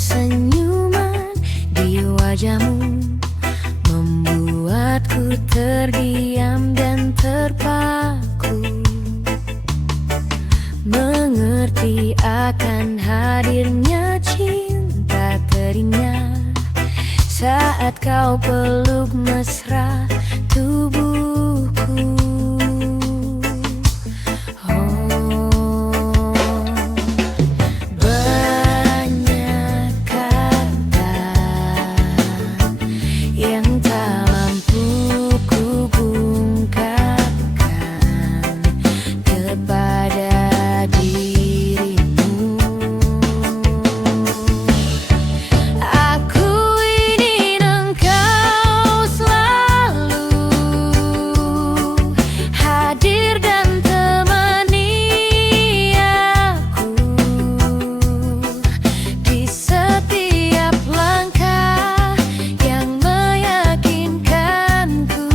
senyuman di wajahmu membuatku terdiam dan terpaku, mengerti akan hadirnya cinta terindah saat kau peluk mesra tubuhku. Banyak kata yang tak mampu ku ungkapkan kepada dirimu. Aku ingin engkau selalu hadir dan temani aku di setiap langkah yang meyakinkanku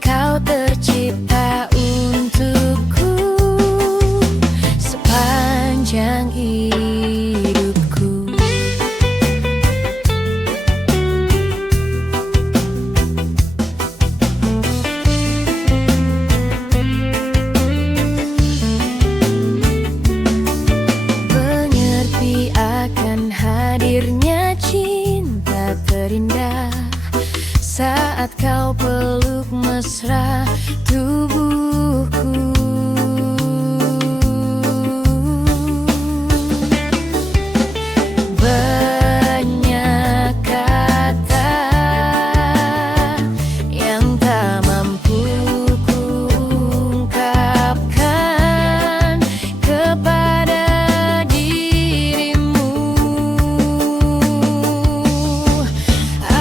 kau tercipta untukku sepanjang hidupku. Mengerti akan hadirnya cinta terindah saat kau peluk mesra tubuhku. Banyak kata yang tak mampu ku ungkapkan kepada dirimu.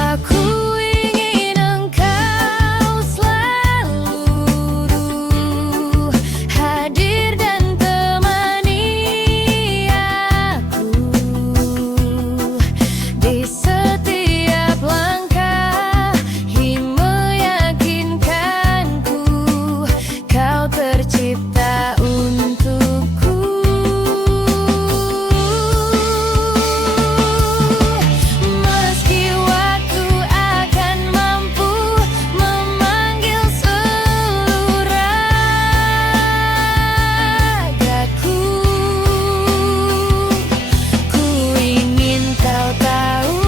Aku ingin engkau selalu hadir dan temani aku di setiap langkah yang meyakinkanku kau tercipta untukku. Meski waktu akan mampu memanggil seluruh ragaku, ku ingin kau tahu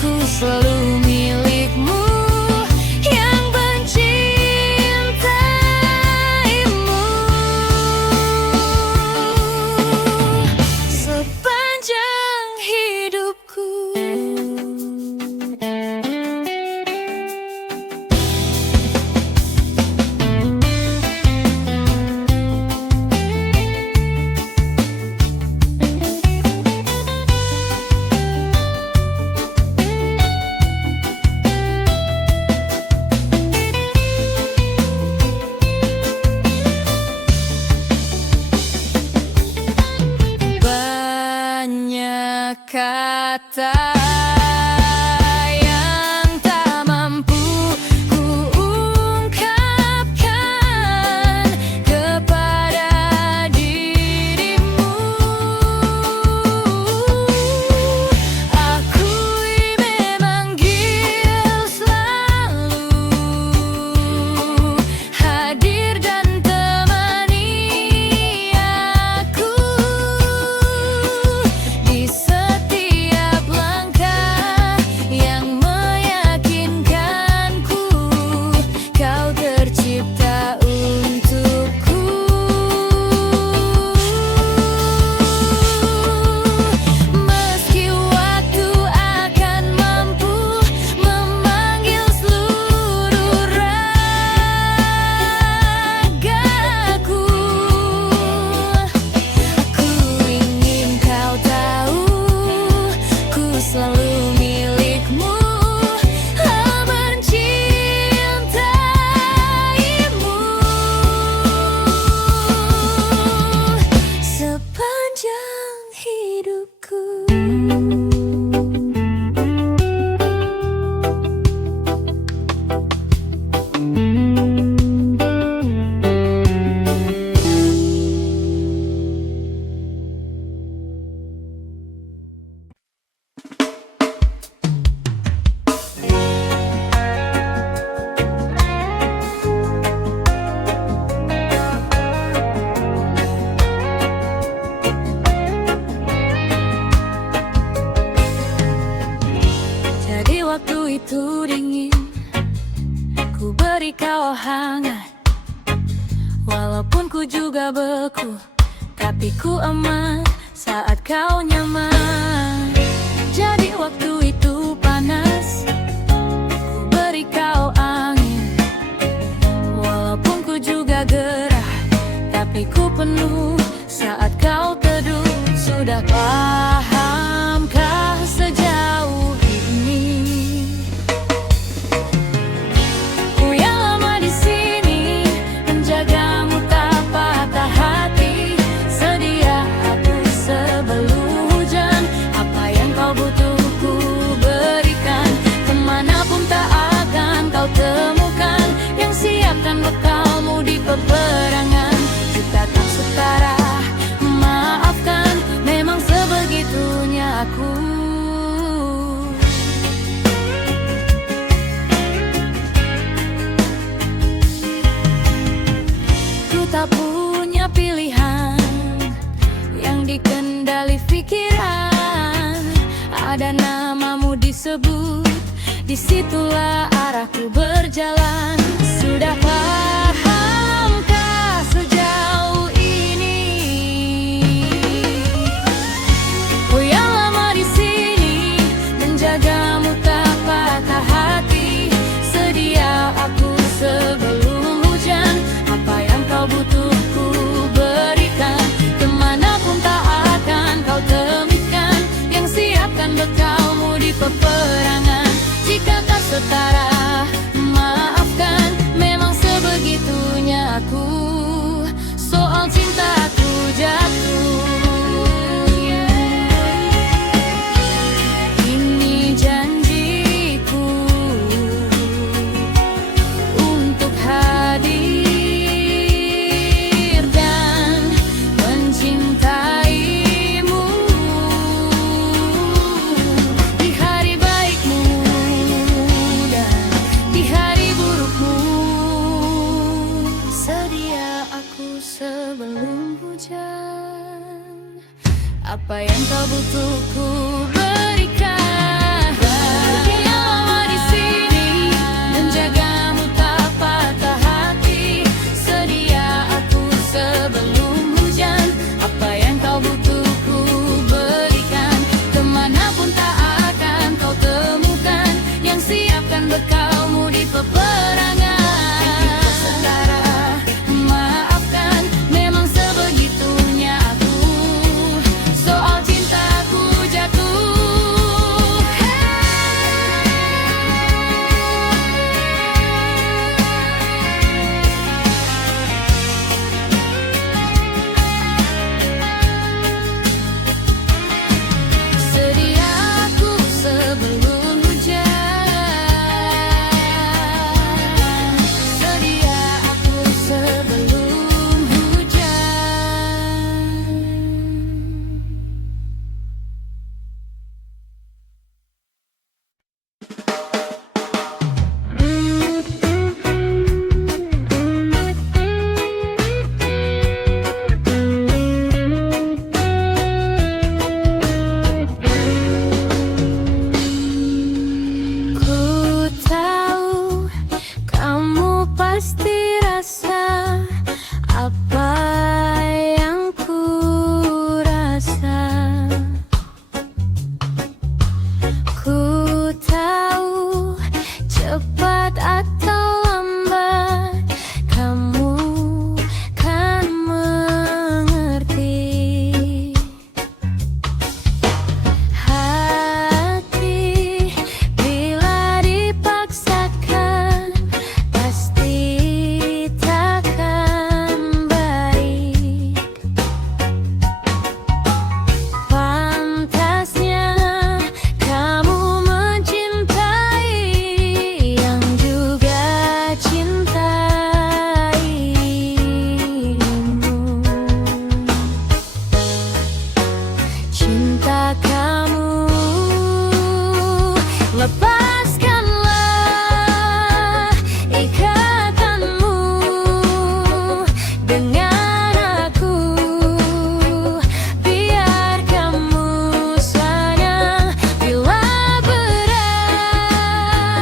ku selalu milikmu yang mencintaimu sepanjang hidupku. Banyak kata yang tak mampu ku ungkapkan kepada dirimu. Aku ingin memanggil selalu hadir dan temani aku di setiap langkah yang meyakinkanku kau tercipta untukku. Meski waktu akan mampu memanggil seluruh ragaku, ku ingin kau tahu ku selalu milikmu yang mencintaimu sepanjang hidupku. itu dingin, ku beri kau hangat. Walaupun ku juga beku, tapi ku aman saat kau nyaman. Jadi waktu itu panas, ku beri kau angin. Walaupun ku juga gerah, tapi ku penuh saat kau teduh. Sudah pahamkah sejauh ini? Ku yang lama di sini, menjagamu tak patah hati. Sedia aku sebelum hujan, apa yang kau butuh ku berikan. Kemanapun tak akan kau temukan yang siapkan bekalmu di peperangan. Kita tak setara, maafkan, memang sebegitunya aku. Ku tak punya pilihan yang dikendali pikiran. Ada namamu disebut, disitulah arahku berjalan. Sudah pahamkah sejauh ini? Ku yang lama di sini, menjagamu tak patah hati. Sedia aku sebelum hujan, apa yang kau butuh ku berikan. Kemanapun tak akan kau temukan yang siapkan bekalmu di peperangan. Jika tak setara, maafkan, memang sebegitunya aku. Soal cintaku jatuh. Ini janjiku untuk hadir dan mencintaimu di hari baikmu dan di hari burukmu. Sedia aku sebelum hujan, apa yang kau butuh ku berikan. Yang lama di sini, menjagamu tak patah hati. Sedia aku sebelum hujan, apa yang kau butuh ku berikan. Kemanapun tak akan kau temukan yang siapkan bekalmu di peperangan. Kita setara, maafkan, memang sebegitunya aku. Soal cintaku jatuh. Sedia aku sebelum hujan. Sedia aku sebelum hujan. Ku tahu kamu pasti rasa apa yang ku rasa. Ku tahu cepat atau lambat kamu kan mengerti. Hati bila dipaksakan pasti takkan baik. Pantasnya kamu mencintai yang juga cintaimu. Cinta kamu, lepaskanlah ikatanmu dengan aku. Biar kamu sayang bila berat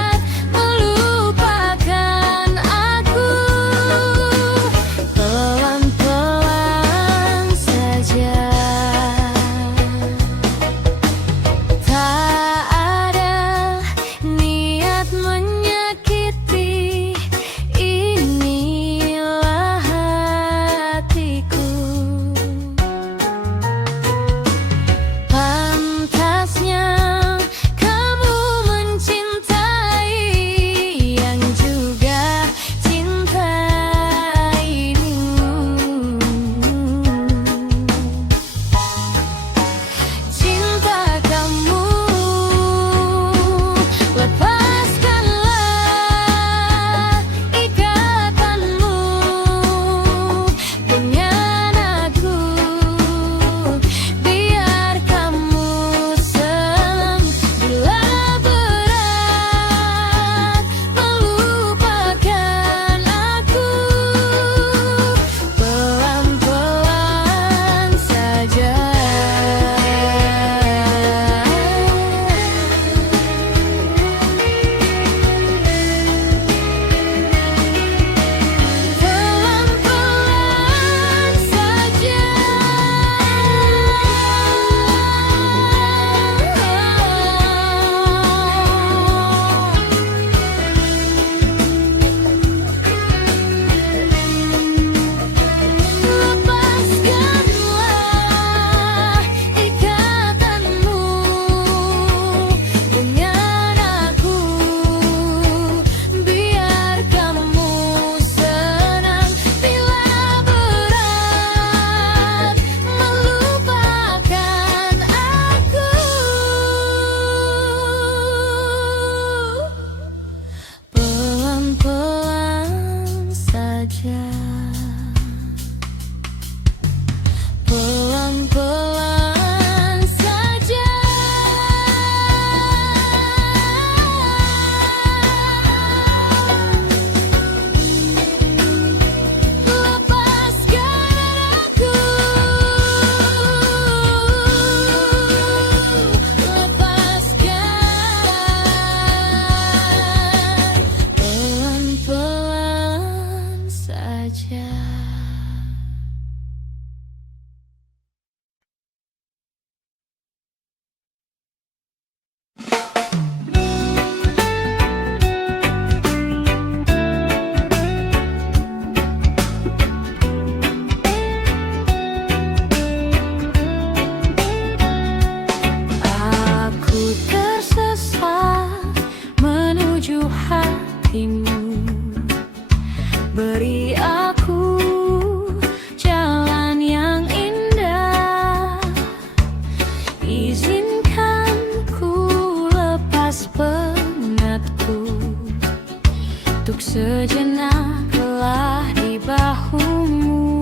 sejenak lelah di bahumu.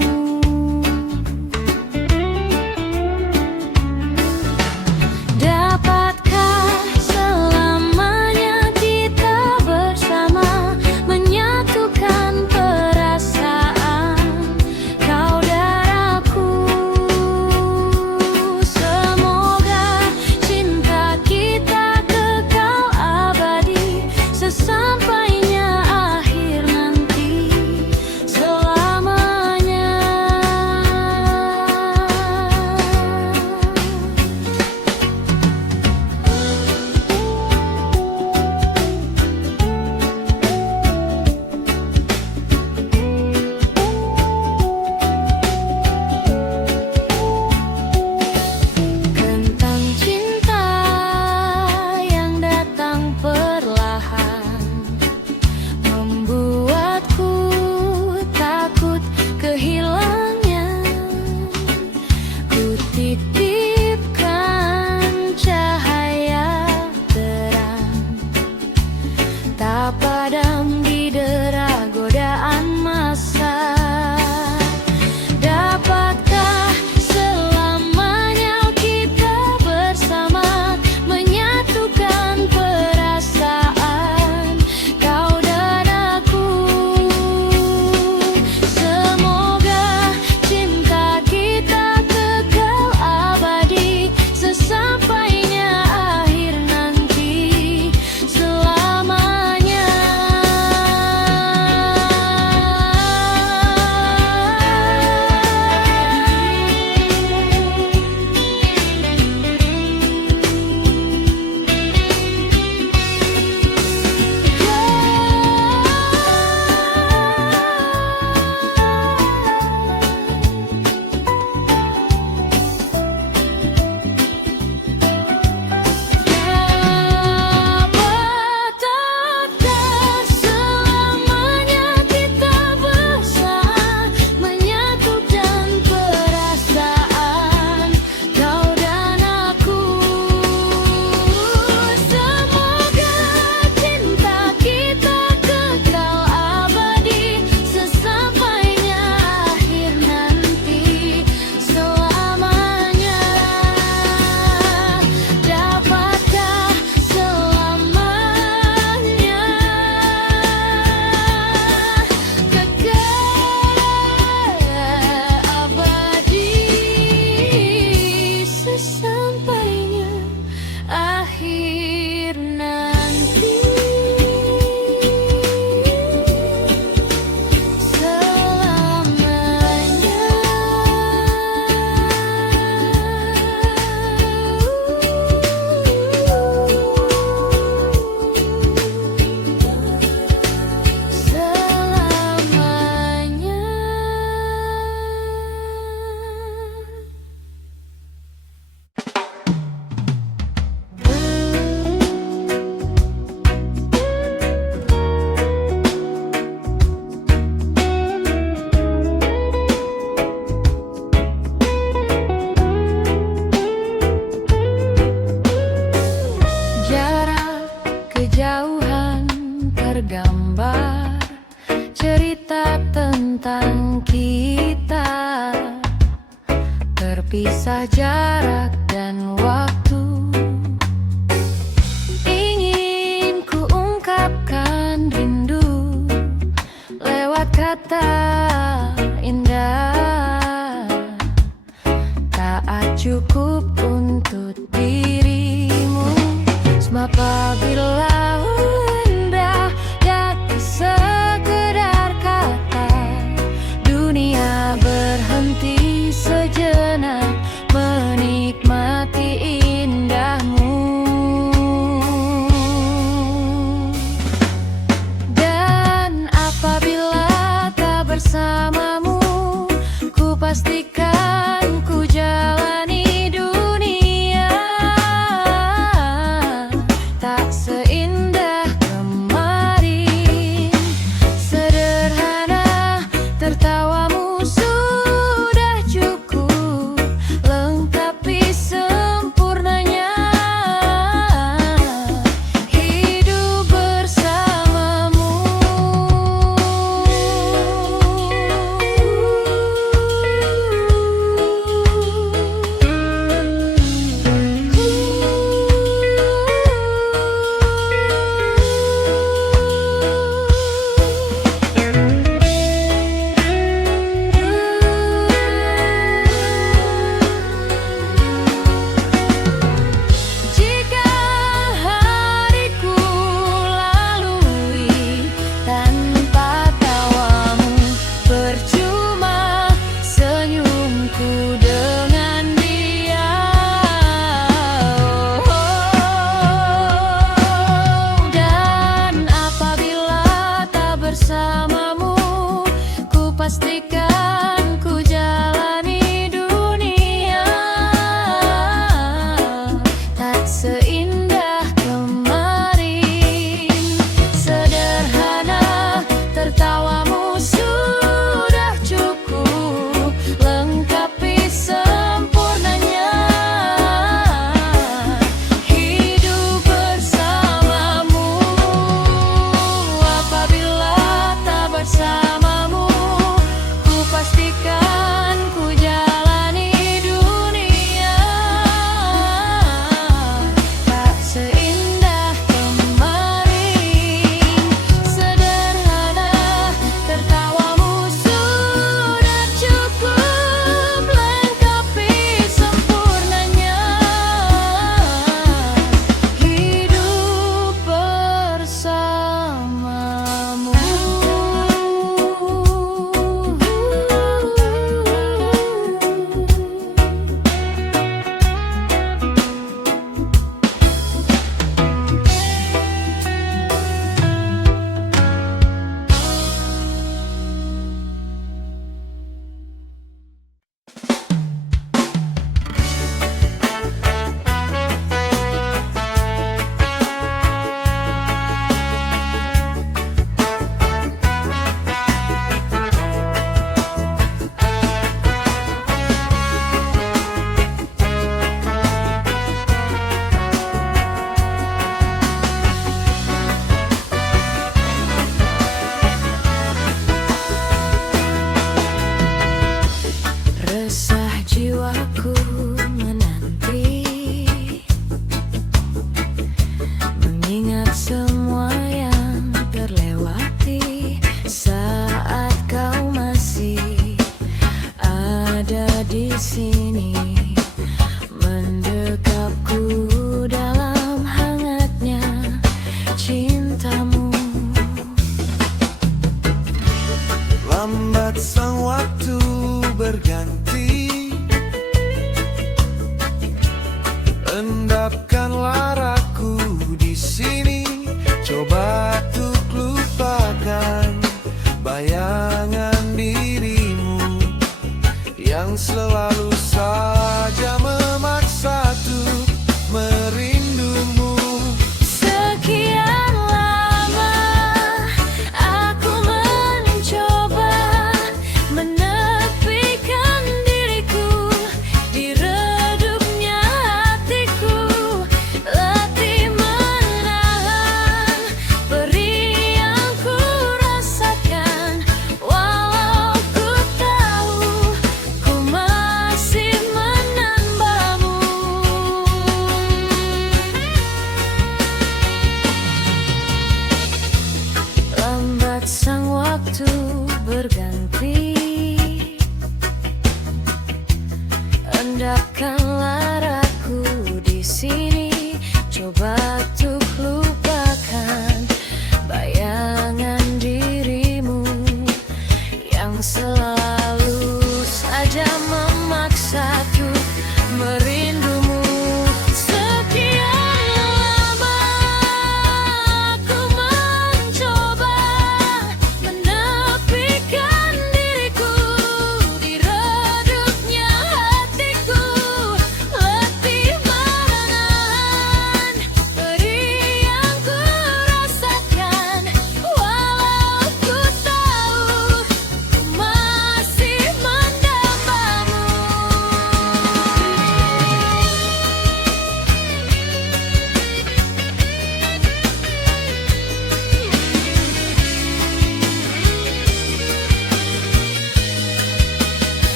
Dapatkah selamanya kita bersama, menyatukan perasaan kau dan aku? Semoga cinta kita kekal abadi, sesampainya akhir nanti, selamanya. Tentang cinta yang datang perlahan, membuatku takut kehilangannya. Ku titipkan cahaya terang, tak padam di dera godaan masa. Dapatkah selamanya kita bersama, menyatukan perasaan kau dan aku? Semoga cinta kita kekal abadi, sesampainya akhir nanti, selamanya. Dapatkah selamanya kita bersama, menyatukan perasaan kau dan aku? Semoga cinta kita kekal abadi, sesampainya akhir nanti, selamanya. Dapatkah selamanya kekal abadi, sesampainya akhir nanti, selamanya. Jarak kejauhan tergambar, cerita tentang kita, terpisah jarak dan waktu. Ingin ku ungkapkan rindu lewat kata indah, tak cukup untuk dirimu. Apabila indah jadi sekedar kata, dunia berhenti sejenak menikmati seindah kemarin. Sederhana, tertawamu sudah cukup lengkapi sempurnanya hidup bersamamu. Apabila tak bersamamu, ku pastikan ku jalani dunia tak seindah kemarin. Sederhana, tertawamu sudah cukup lengkapi sempurnanya hidup bersamamu. Resah jiwaku menanti, mengingat semua yang terlewati saat kau masih ada di sini, mendekapku dalam hangatnya cintamu. Lambat sang waktu berganti, endapkanlah raku di sini. Coba untuk lupakan bayangan dirimu yang selalu saja memaksa untuk merindumu. Sekian lama aku mencoba menepikan diriku di redupnya hatiku, letih menahan perih yang ku rasakan. Walau ku tahu ku masih menambahmu. Lambat sang waktu berganti, endapkanlah raku di sini. Coba untuk lupakan bayangan dirimu yang selalu saja memaksaku merindumu. Sekian lama aku mencoba menepikan diriku di redupnya hatiku, letih menahan perih yang ku rasakan. Walau ku tahu ku masih mendambamu.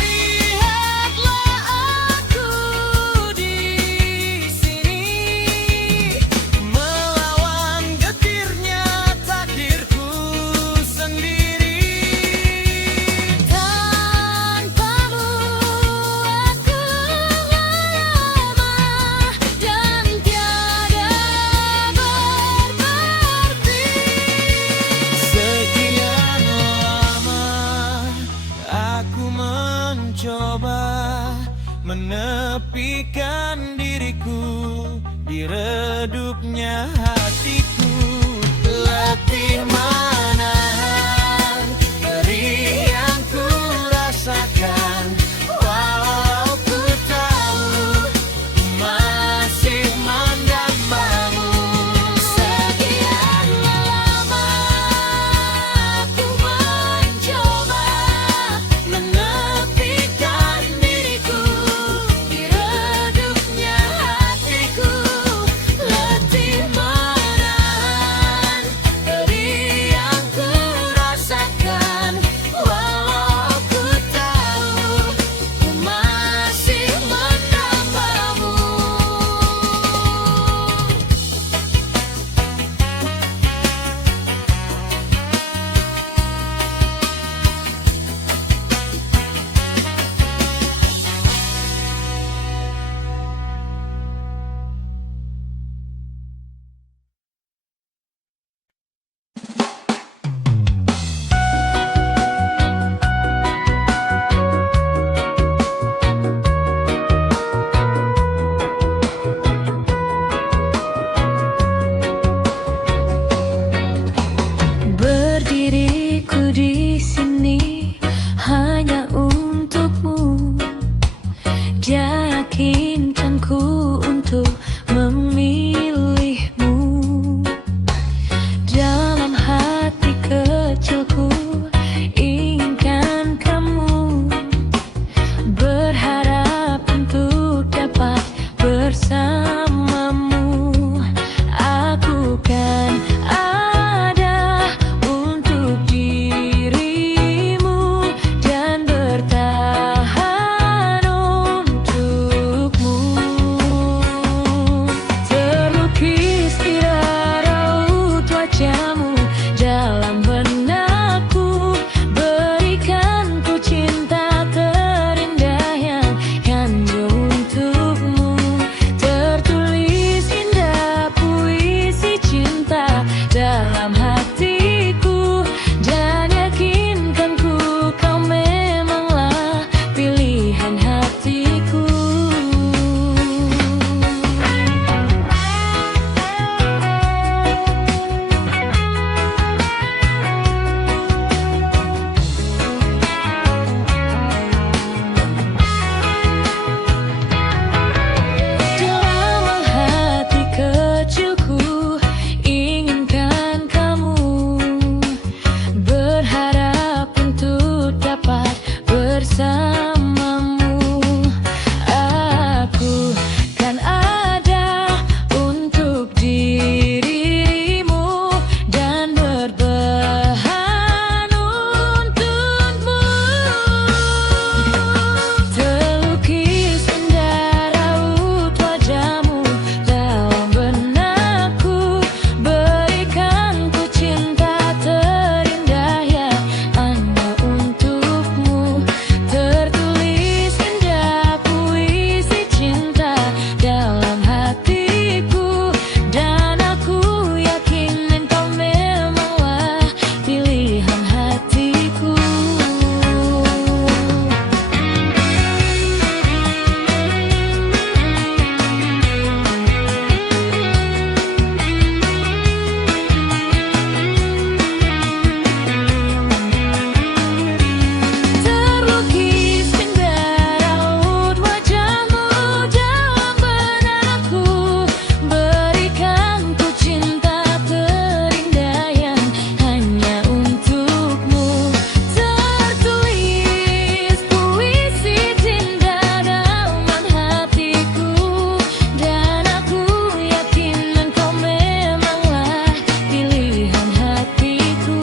Lihatlah aku di sini, Melawan getirnya takdirku sendiri. tanpamu aku lama dan tiada berarti. Sekian lama aku mencoba menepikan diriku di redupnya hatiku, letih menahan perih yang ku rasakan. Walau ku tahu yakinkanku untuk memilihmu. Dalam hati kecilku inginkan kamu, berharap untuk dapat bersamamu. Aku kan ada untuk dirimu dan bertahan untukmu. Terlukis di raut wajahmu dalam benakku, berikan ku cinta terindah yang hanya untukmu. Tertulis indah puisi cinta dalam hatiku, dan yakinkan ku kau memanglah pilihan hatiku. Dalam hati kecilku inginkan kamu, berharap untuk dapat bersamamu. Aku kan ada untuk dirimu dan berbahan untukmu. Terlukis indah raut wajahmu dalam benakku, berikan ku cinta terindah yang hanya untukmu. Tertulis indah puisi cinta dalam hatiku, dan aku yakin engkau memanglah pilihan hatiku. Terlukis indah raut wajahmu dalam benakku, berikan ku cinta terindah yang hanya untukmu. Tertulis puisi cinta dalam hatiku, dan aku yakin engkau memanglah pilihan hatiku.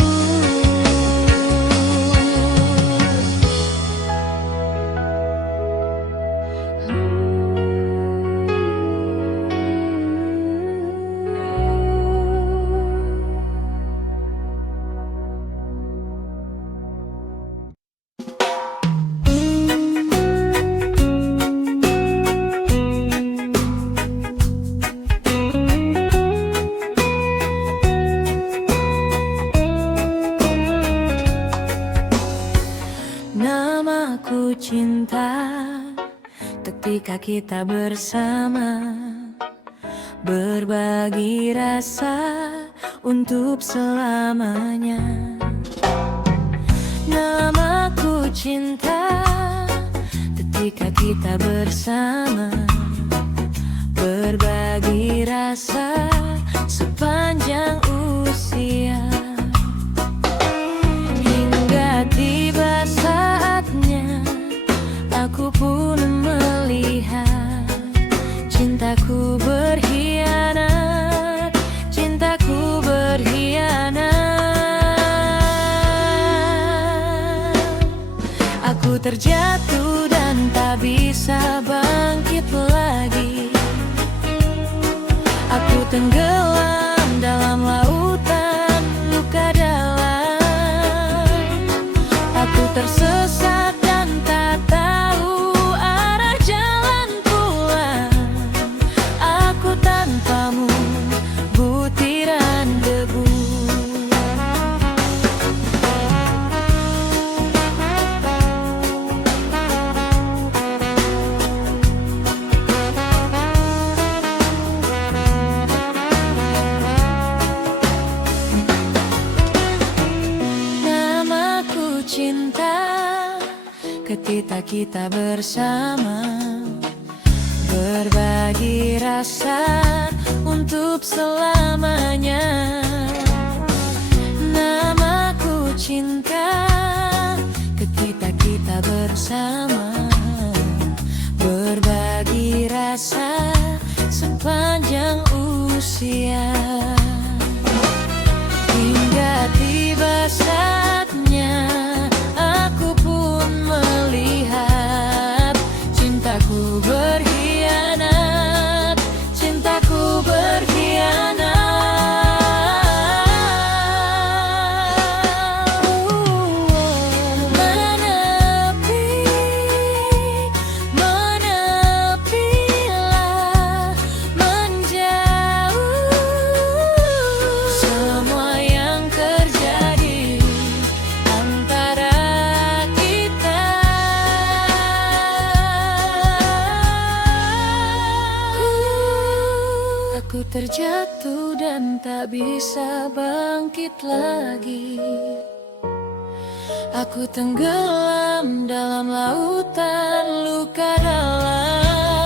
Namaku cinta, ketika kita bersama, berbagi rasa untuk selamanya. Namaku cinta, ketika kita bersama, berbagi rasa sepanjang usia. Hingga tiba saatnya, aku pun melihat cintaku berkhianat, cintaku berkhianat. Aku terjatuh dan tak bisa bangkit lagi. Aku tenggelam dalam lautan luka dalam. Aku tersesat dan tak tahu arah jalan pulang. Aku tanpamu butiran debu. cinta ketika kita bersama, berbagi rasa untuk selamanya. Namaku cinta, kita bersama, berbagi rasa sepanjang usia. Hingga tiba saatnya aku pun melihat cintaku berkhianat, cintaku berkhianat. Menepilah, menjauh, semua yang terjadi antara kita. Aku terjatuh dan tak bisa bangkit lagi. Aku tenggelam dalam lautan luka dalam.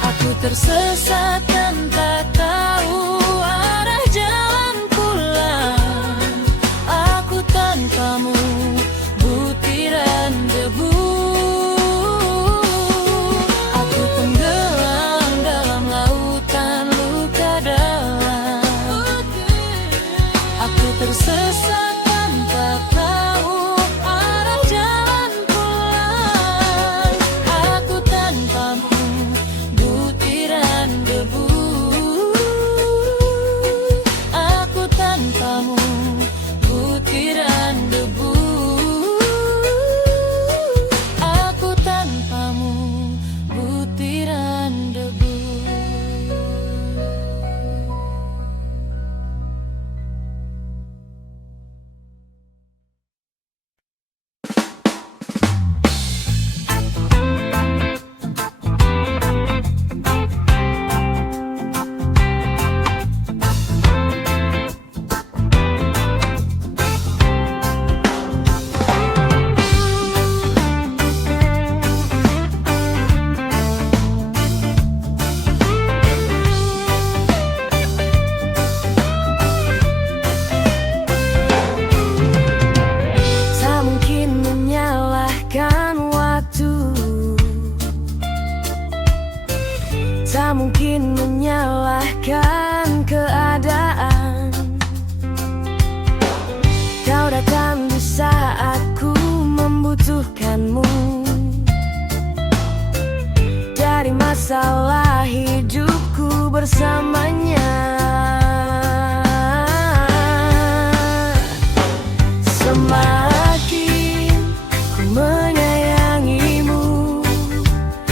Aku tersesat dan tak tahu arah jalan pulang. Aku tanpamu butiran debu. Aku tenggelam dalam lautan luka dalam. Aku tersesat dan tak tahu arah jalan pulang. Aku tanpamu butiran debu. Aku tanpamu butiran debu. Aku tanpamu butiran debu. Tak mungkin menyalahkan waktu, tak mungkin menyalahkan keadaan. Kau datang di saat ku membutuhkanmu. Dari masalah hidupku bersamanya, semakin ku menyayangimu,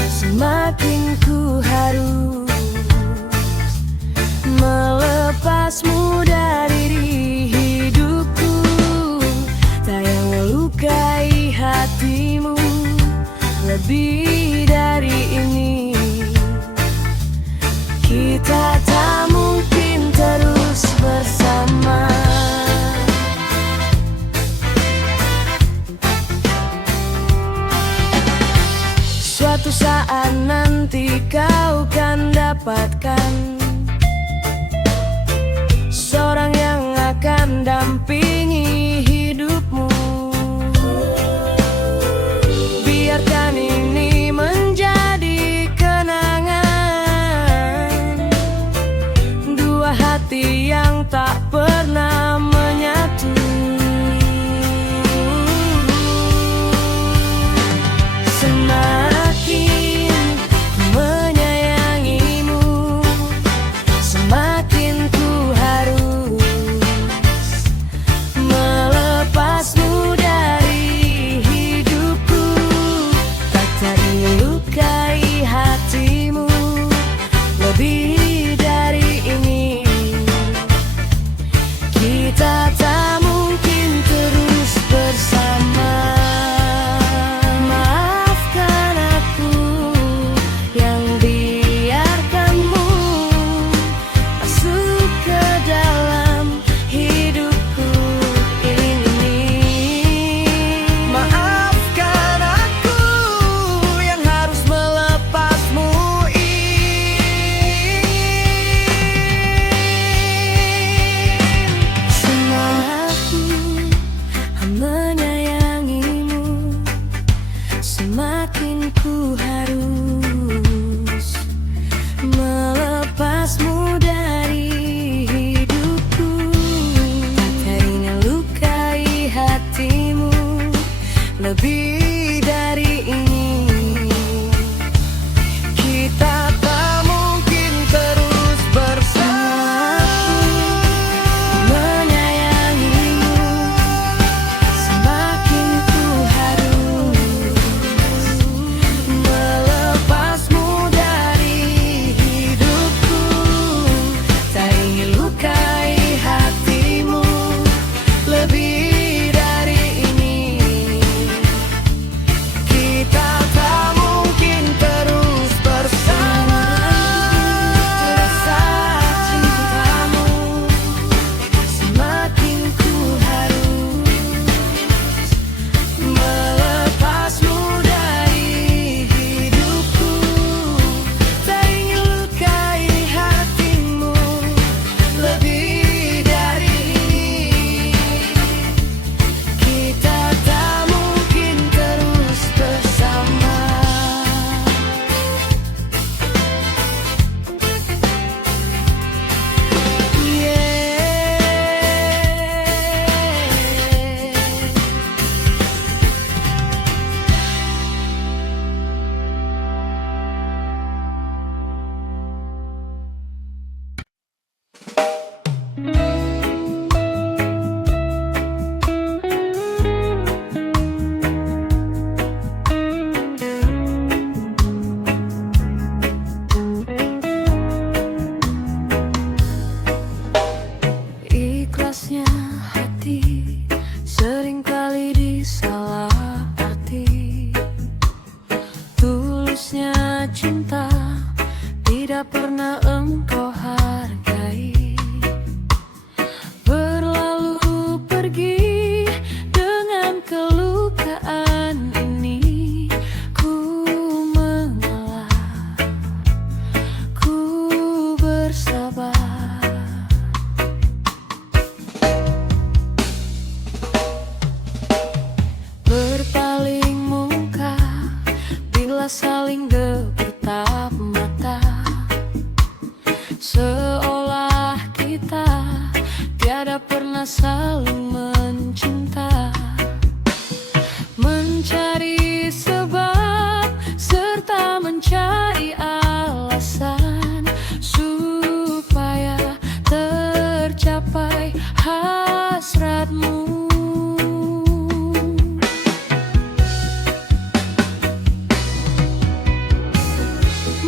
semakin ku harus melepasmu dari hidupku. Tak yang melukai hatimu lebih dari ini. Kita tak mungkin terus bersama. Suatu saat nanti kau kan dapatkan seorang yang akan dampingi hidupmu. Biarkan ini tidak pernah engkau hargai, berlalu pergi dengan kelukaan ini. Ku mengalah, ku bersabar. Berpaling muka bila saling bertatap mata, seolah kita tiada pernah saling mencinta. Mencari sebab serta mencari alasan supaya tercapai hasratmu.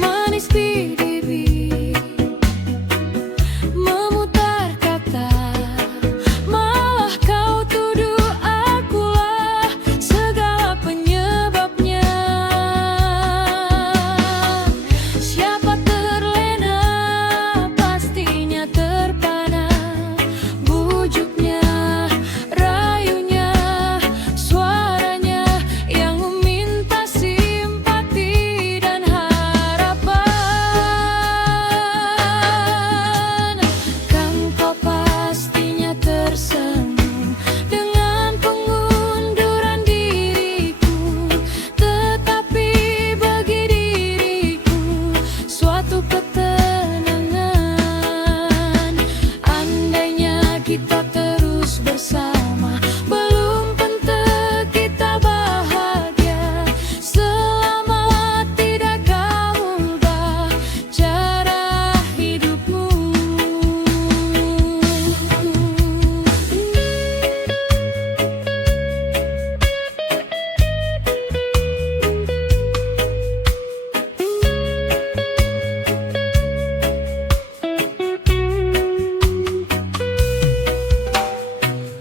Manis di bibir, memutar kata, malah kau tuduh akulah segala penyebabnya. Siapa terlena pastinya terpana, bujuknya, rayunya, suaranya yang meminta simpati dan harapan. Kan kau pastinya tersenyum dengan pengunduran diriku, tetapi bagi diriku suatu ketenangan. Andainya kita terus bersama, belum tentu kita bahagia selama tidak kau ubah cara hidupmu.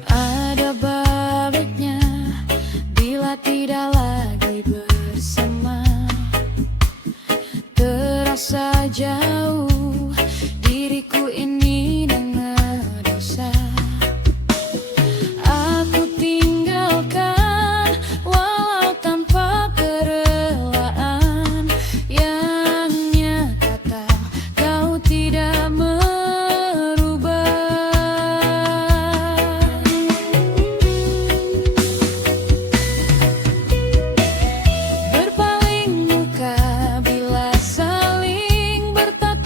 Ada baiknya bila tidak lagi bersama, terasa jauh diriku ini dengan dosa. Aku tinggalkan walau tanpa kerelaan, yang nyata kau tidak merubah. Berpaling muka bila saling bertatap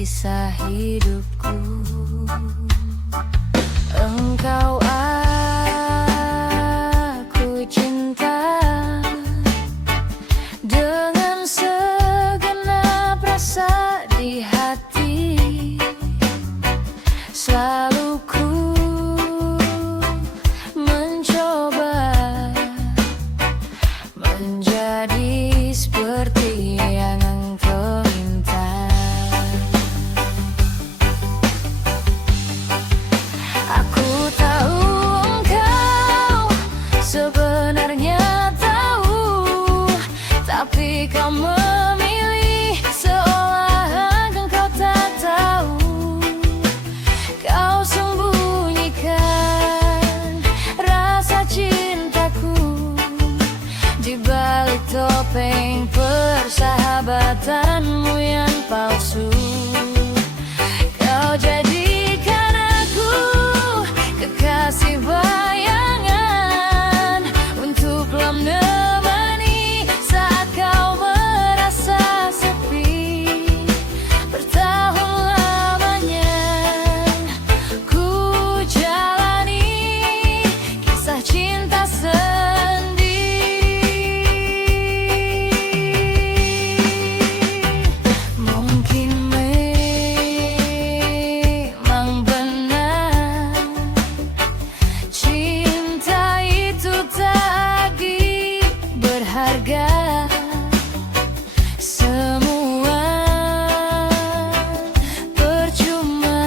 kisah hidupku. Engkau aku cinta dengan segenap rasa di hati. Selalu ku mencoba menjadi seperti yang engkau minta. Aku tahu engkau sebenarnya tahu, tapi kau memilih seolah engkau tak tahu. Kau sembunyikan rasa cintaku di balik topeng persahabatanmu yang palsu. Kau jadikan aku kekasih bayangan untuk menemani saat kau merasa sepi. Bertahun lamanya ku jalani kisah cinta mungkin memang benar cinta itu tak berharga. Semua percuma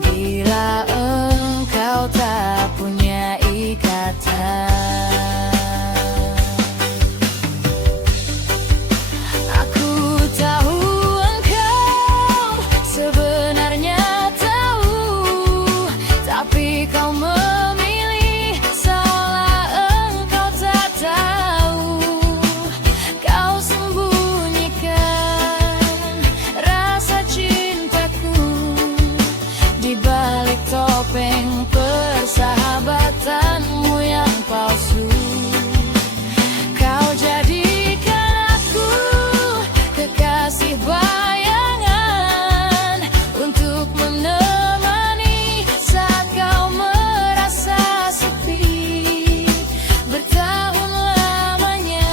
bila engkau tak punya ikatan. Aku tahu engkau sebenarnya tahu, tapi kau memilih seolah engkau tak tahu. Kau sembunyikan rasa cintaku di balik topeng persahabatanmu yang palsu. Kau jadikan aku kekasih bayangan untuk menemani saat kau merasa sepi. Bertahun lamanya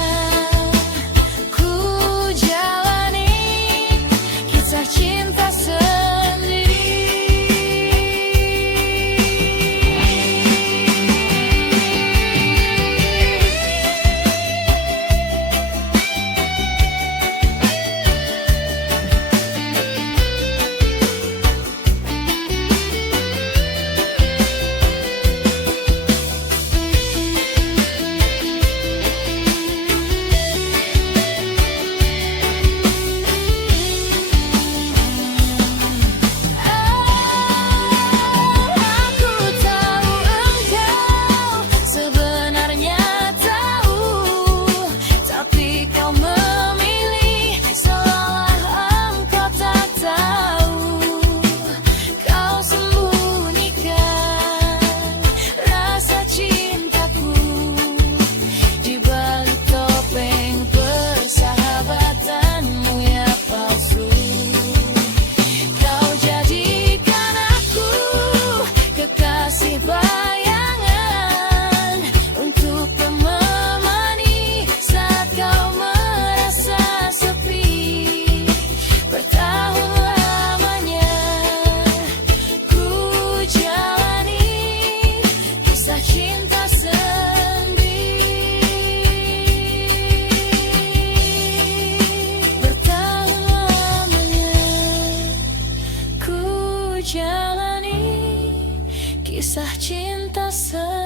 ku jalani kisah cinta sendiri. Aku tahu engkau sebenarnya tahu, tapi kau memilih seolah engkau tak tahu. Kau sembunyikan rasa cintaku di balik topeng persahabatanmu yang palsu. Kau jadikan aku kekasih bayangan untuk menemani saat kau merasa sepi. Bertahun lamanya ku jalani kisah cinta sendiri. Bertahun lamanya ku jalani kisah cinta sendiri.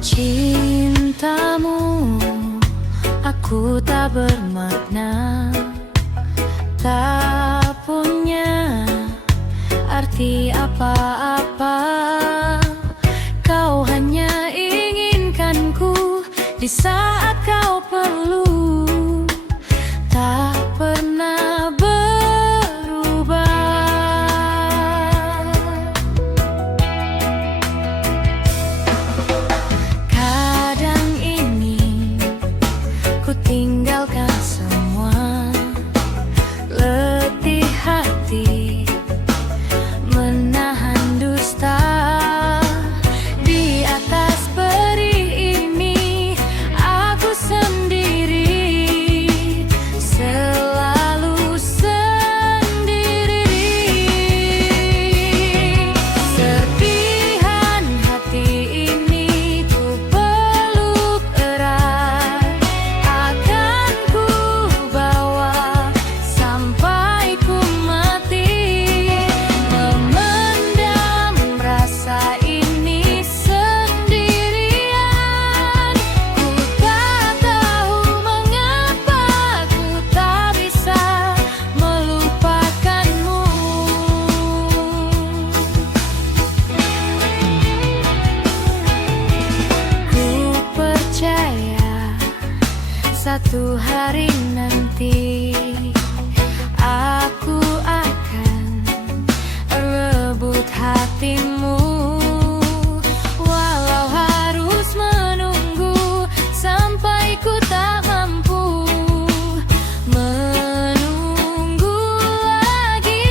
Cintamu aku tak bermakna, tak punya arti apa-apa. saat kau perlu, tak pernah berubah. Kadang ini ku tinggalkan semua, letih hati menahan dusta. Di atas peri ini aku sendiri, selalu sendiri. Serpihan hati ini ku peluk erat, akan ku bawa sampai ku mati. Memendam rasa ini sendirian, ku tak tahu mengapa ku tak bisa melupakanmu. Ku percaya satu hari nanti aku akan rebut hatimu, walau harus menunggu sampai ku tak mampu menunggu lagi.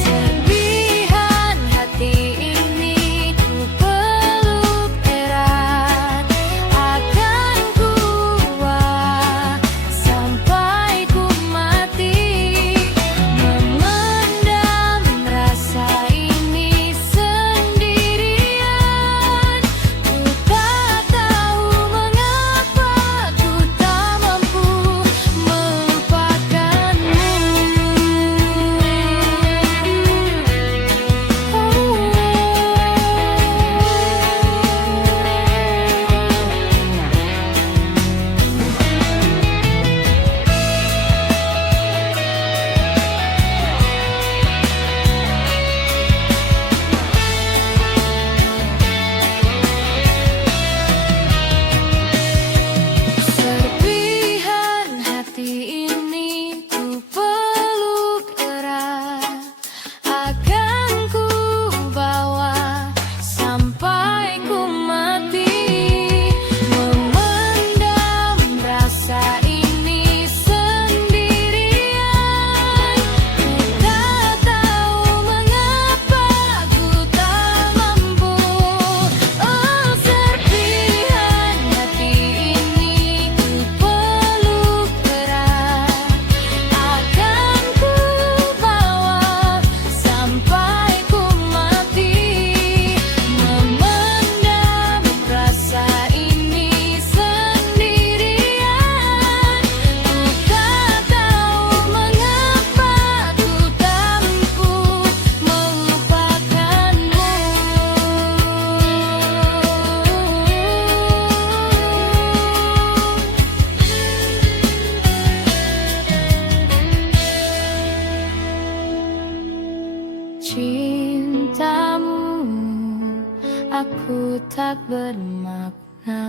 Serpihan hati ini ku peluk erat, akan ku bawa sampai ku mati. Memendam rasa ini sendirian, ku tak tahu mengapa ku tak mampu melupakanmu. Serpihan hati ini ku peluk erat, akan ku bawa sampai ku mati. Memendam rasa ini sendirian, ku tak tahu mengapa ku tak mampu. Oh, serpihan hati ini ku peluk erat, akan ku bawa sampai ku mati. Memendam rasa ini sendirian, ku tak tahu mengapa ku tak mampu melupakanmu. Cintamu aku tak bermakna.